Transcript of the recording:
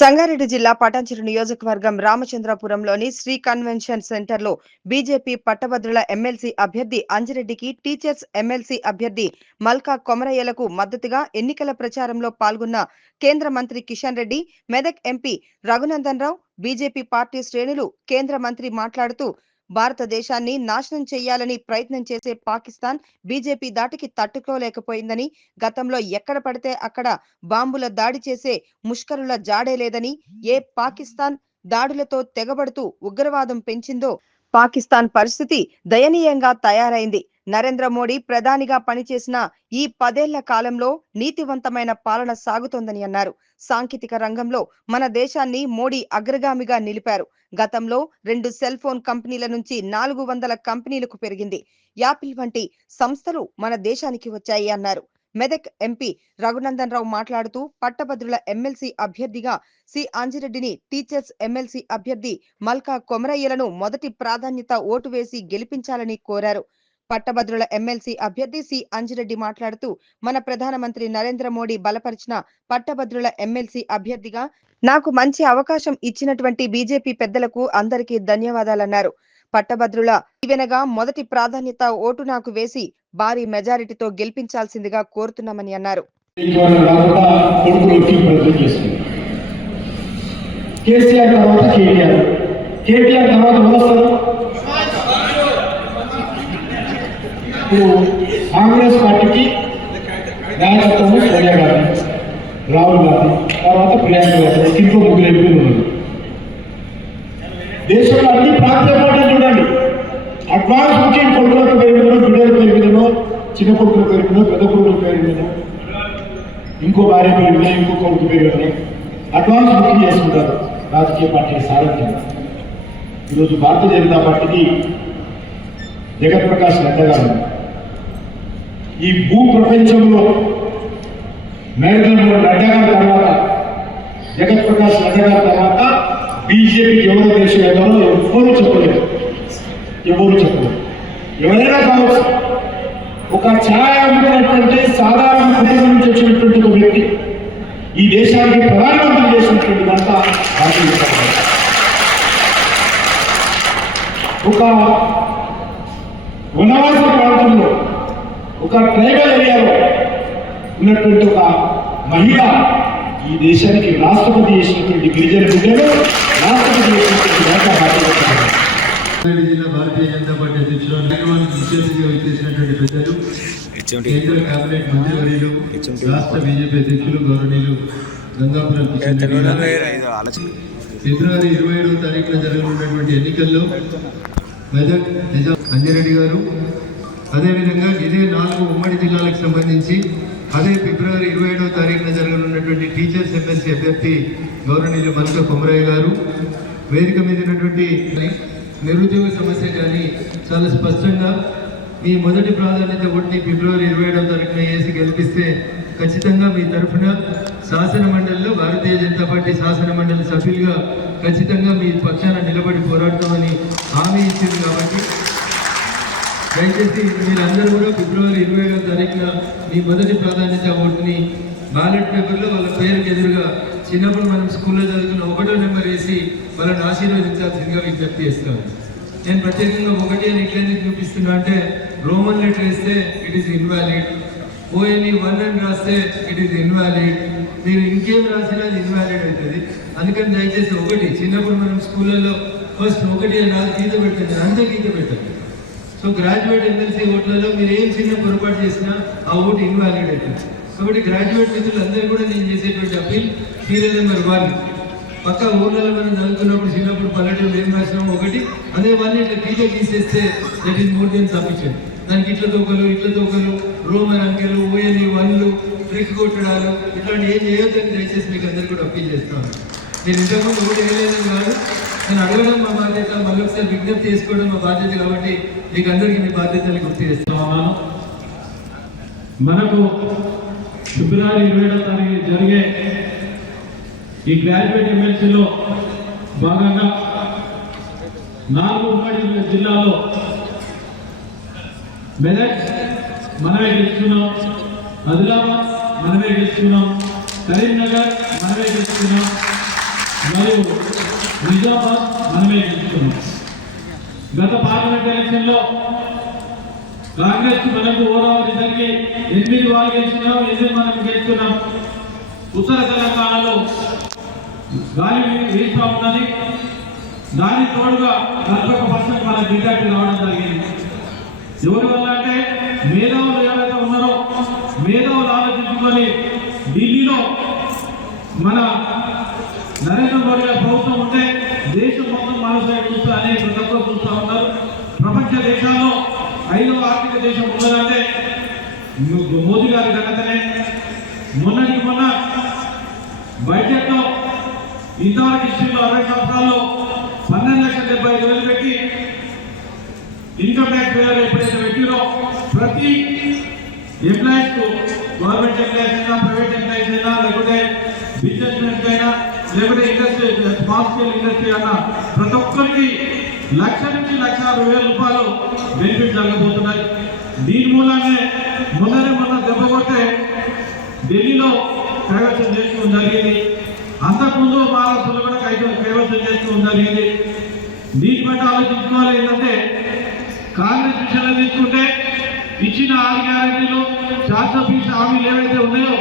సంగారెడ్డి జిల్లా పటాన్చెరు నియోజకవర్గం రామచంద్రపురంలోని శ్రీ కన్వెన్షన్ సెంటర్లో బీజేపీ పట్టభద్రుల ఎమ్మెల్సీ అభ్యర్థి అంజిరెడ్డికి టీచర్స్ ఎమ్మెల్సీ అభ్యర్థి మల్కా కొమరయ్యలకు మద్దతుగా ఎన్నికల ప్రచారంలో పాల్గొన్న కేంద్ర మంత్రి Kishan Reddy, Medak MP Raghunandan Rao, BJP party శ్రేణులు కేంద్ర మంత్రి మాట్లాడుతూ భారతదేశాన్ని నాశనం చేయాలని ప్రయత్నం చేసే పాకిస్తాన్ బీజేపీ దాటికి తట్టుకోలేకపోయిందని, గతంలో ఎక్కడ పడితే అక్కడ బాంబుల దాడి చేసే ముష్కరుల జాడే లేదని, ఏ పాకిస్తాన్ దాడులతో తెగబడుతూ ఉగ్రవాదం పెంచిందో పాకిస్తాన్ పరిస్థితి దయనీయంగా తయారైంది. నరేంద్ర మోడీ ప్రధానిగా పనిచేసిన ఈ 10 ఏళ్ల కాలంలో నీతివంతమైన పాలన సాగుతోందని అన్నారు. సాంకేతిక రంగంలో మన దేశాన్ని మోడీ అగ్రగామిగా నిలిపారు. గతంలో 2 సెల్ ఫోన్ కంపెనీల నుంచి 400 కంపెనీలకు పెరిగింది. యాపిల్ వంటి సంస్థలు మన దేశానికి వచ్చాయి అన్నారు. మెదక్ ఎంపీ రఘునందన్ రావు మాట్లాడుతూ పట్టభద్రుల ఎమ్మెల్సీ అభ్యర్థిగా సి అంజిరెడ్డిని, టీచర్స్ ఎమ్మెల్సీ అభ్యర్థి మల్కా కొమరయ్యలను మొదటి ప్రాధాన్యత ఓటు వేసి గెలిపించాలని కోరారు. పట్టభద్రుల ఎమ్మెల్సీ అభ్యర్థి సి అంజిరెడ్డి మాట్లాడుతూ మన ప్రధానమంత్రి నరేంద్ర మోడీ బలపరిచిన పట్టభద్రుల ఎమ్మెల్సీ అభ్యర్థిగా నాకు మంచి అవకాశం ఇచ్చినటువంటి బీజేపీ పెద్దలకు అందరికీ ధన్యవాదాలన్నారు. పట్టభద్రుల దీవెనగా మొదటి ప్రాధాన్యత ఓటు నాకు వేసి భారీ మెజారిటీతో గెలిపించాల్సిందిగా కోరుతున్నామని అన్నారు. కాంగ్రెస్ పార్టీకి నాయకత్వం సోనియా గాంధీ, రాహుల్ గాంధీ, తర్వాత ప్రియాంక గాంధీ, ఇంకో ముగ్గురు ఎంపీలు ఉన్నారు. దేశంలో అన్ని ప్రాంతీయ పార్టీలు చూడండి, అడ్వాన్స్ బుకింగ్ కొడుకులకు పెరిగినో, బిడ్డల పెరిగినో, చిన్న కొడుకులు పెరిగినో, పెద్ద కొడుకులు పెరిగినో, ఇంకో భార్య పెరిగినా, ఇంకో కొడుకు పెరిగినో అడ్వాన్స్ బుకింగ్ చేసుకుంటారు రాజకీయ పార్టీల సారథ్యంగా. ఈరోజు భారతీయ జనతా పార్టీకి జగత్ ప్రకాష్ నడ్డా గారు ఈ భూ ప్రపంచంలో నరేంద్ర మోడీ నడ్డా గారి తర్వాత, జగత్ ప్రకాష్ నడ్డా గారి తర్వాత బీజేపీ ఎవరు దేశంలో ఎవరు చెప్పలేదు. ఎవరైనా కావచ్చు, ఒక ఛాయ అమ్ముకున్నటువంటి సాధారణ కుటుంబం నుంచి వచ్చినటువంటి ఒక వ్యక్తి ఈ దేశానికి ప్రధానమంత్రి చేసినటువంటి ఘనత భారతీయ జనతా పార్టీ. ఒక వనవాస ప్రాంతంలో, ఒక ట్రైబల్ ఏరియాలో ఉన్నటువంటి ఒక మహిళ ఈ దేశానికి రాష్ట్రపతి చేసినటువంటి గిరిజన బిడ్డలు రాష్ట్రపతి చేసినటువంటి ఘనత భారతీయ జిల్లా భారతీయ జనతా పార్టీ అధ్యక్షులు ముఖ్య అతిథిగా విచ్చేసినటువంటి పెద్దలు, కేంద్ర కేబినెట్ మంత్రివర్యులు, రాష్ట్ర బీజేపీ అధ్యక్షులు గౌరవనీయులు గంగాపురం ఫిబ్రవరి 27వ తారీఖున జరగనున్నటువంటి ఎన్నికల్లో మెదక్ అంజిరెడ్డి గారు, అదేవిధంగా ఇదే 4 ఉమ్మడి జిల్లాలకు సంబంధించి అదే ఫిబ్రవరి 27వ తారీఖున జరగనున్నటువంటి టీచర్స్ ఎమ్మెల్సీ అభ్యర్థి గౌరవనీయులు మల్కా కొమరయ్య గారు, వేదిక మీద ఉన్నటువంటి నిరుద్యోగ సమస్య కానీ చాలా స్పష్టంగా మీ మొదటి ప్రాధాన్యత ఓటుని ఫిబ్రవరి 27వ తారీఖున వేసి గెలిపిస్తే ఖచ్చితంగా మీ తరఫున శాసన మండలిలో భారతీయ జనతా పార్టీ శాసన మండలి సభ్యులుగా ఖచ్చితంగా మీ పక్షాన నిలబడి పోరాడతామని హామీ ఇచ్చింది. కాబట్టి దయచేసి మీరందరూ కూడా ఫిబ్రవరి 27వ తారీఖున మీ మొదటి ప్రాధాన్యత ఓటుని బ్యాలెట్ పేపర్లో వాళ్ళ పేరుకి ఎదురుగా చిన్నప్పుడు మనం స్కూల్లో చదువుకున్న 1వ నెంబర్ వేసి వాళ్ళని ఆశీర్వదించాల్సిందిగా విజ్ఞప్తి చేస్తాను. నేను ప్రత్యేకంగా 1 అని ఇట్లెందుకు చూపిస్తున్నా అంటే, రోమన్ లెటర్ వేస్తే ఇట్ ఈస్ ఇన్వాలిడ్, ONE 1 అని రాస్తే ఇట్ ఈస్ ఇన్వాలిడ్, మీరు ఇంకేం రాసినా అది ఇన్వాలిడ్ అవుతుంది. అందుకని దయచేసి 1, చిన్నప్పుడు మనం స్కూళ్ళల్లో ఫస్ట్ 1 అని రాసి గీత పెట్టండి, అంతే గీత పెట్టండి. సో గ్రాడ్యుయేట్ ఎమ్మెల్సీ ఓట్లలో మీరు ఏం చిన్న పొరపాటు చేసినా ఆ ఓటు ఇన్వాలిడ్ అవుతుంది. కాబట్టి గ్రాడ్యుయేట్ మిత్రులందరూ కూడా నేను చేసేటువంటి అప్పీల్, సీరియల్ నెంబర్ 1 పక్క ఊర్లలో మనం చదువుకున్నప్పుడు చిన్నప్పుడు పల్లెటూరు ఏం రాసినాం 1, అదే 1 ఇట్లా గీత గీసేస్తే that is more than sufficient. దానికి ఇట్ల తోకలు, రోమన్ అంకెలు, ONE 1లు, ట్రిక్ కొట్టడాలు ఇట్లాంటి ఏం చేయొద్దని దయచేసి మీకు అందరికీ కూడా అప్పీల్ చేస్తాను. నేను ఇంతకుముందు ఒకటి వేయలేదని కాదు, నేను అడగడం మా బాధ్యత, మళ్ళీ ఒకసారి విజ్ఞప్తి చేసుకోవడం మా బాధ్యత. కాబట్టి మీకు అందరికీ మీ బాధ్యతలు గుర్తు చేస్తున్నాను. మనకు ఫిబ్రవరి 27వ తారీఖు జరిగే ఈ గ్రాడ్యుయేట్ ఎమ్మెల్సీలో భాగంగా 4 ఉమ్మడి జిల్లాలో మెదక్ మనమే గెలుచుకున్నాం, ఆదిలాబాద్ మనమే గెలుచుకున్నాం, కరీంనగర్ మనమే గెలుచుకున్నాం, మరియు నిజామాబాద్ మనమే గెలుచుకున్నాం. గత పార్లమెంట్ ఎలక్షన్లో కాంగ్రెస్ మనకు ఓరావరి జరిగి 8 వాళ్ళు గెలిచినాం, 8 మనం గెలుచుకున్నాం. ఉత్తర తెలంగాణలో గాలి వీస్తూ ఉన్నది. దానికి తోడుగా 40% మన మెజార్టీ రావడం జరిగింది. ఎవరి వల్ల అంటే మేధావులు ఎవరైతే ఉన్నారో మేధావులు ఆలోచించుకొని ఢిల్లీలో మన నరేంద్ర మోడీ గారి ప్రభుత్వం ఉంటే దేశం మొత్తం మన సైడ్ చూస్తూ అనేక తక్కువ చూస్తూ ఉన్నారు. ప్రపంచ దేశాల్లో 5వ ఆర్థిక దేశం ఉన్నదంటే మోదీ గారి ఘనతనే. మొన్నటికి మొన్న బడ్జెట్లో ఇంతవరకు హిస్టరీలో 60 సంవత్సరాల్లో 12,75,000 పెట్టి ఇన్కమ్ ట్యాక్స్ ఎప్పుడైతే పెట్టిరో ప్రతి ఎంప్లాయీస్ కు గవర్నమెంట్ ఎంప్లాయీస్ అయినా ప్రైవేట్ ఎంప్లాయీస్ అయినా లేకపోతే బిజినెస్ మెన్స్ అయినా లేకపోతే ఇండస్ట్రీ స్మాల్ స్కేల్ ఇండస్ట్రీ అన్న ప్రతి ఒక్కరికి 1,00,000 నుంచి 1,60,000 రూపాయలు బెనిఫిట్ జరగబోతున్నాయి. దీని మూలానే మొన్న దెబ్బ కొట్టే ఢిల్లీలో కైవసం చేసుకోవడం జరిగింది. అంతకుముందు మహారాష్ట్రలో కూడా కైవసం చేసుకోవడం జరిగింది. దీన్ని బట్టి ఆలోచించుకోవాలి ఏంటంటే కాంగ్రెస్ విషయంలో తీసుకుంటే ఇచ్చిన 6 గ్యారెంటీలు శాసనసభ హామీలు ఏవైతే ఉన్నాయో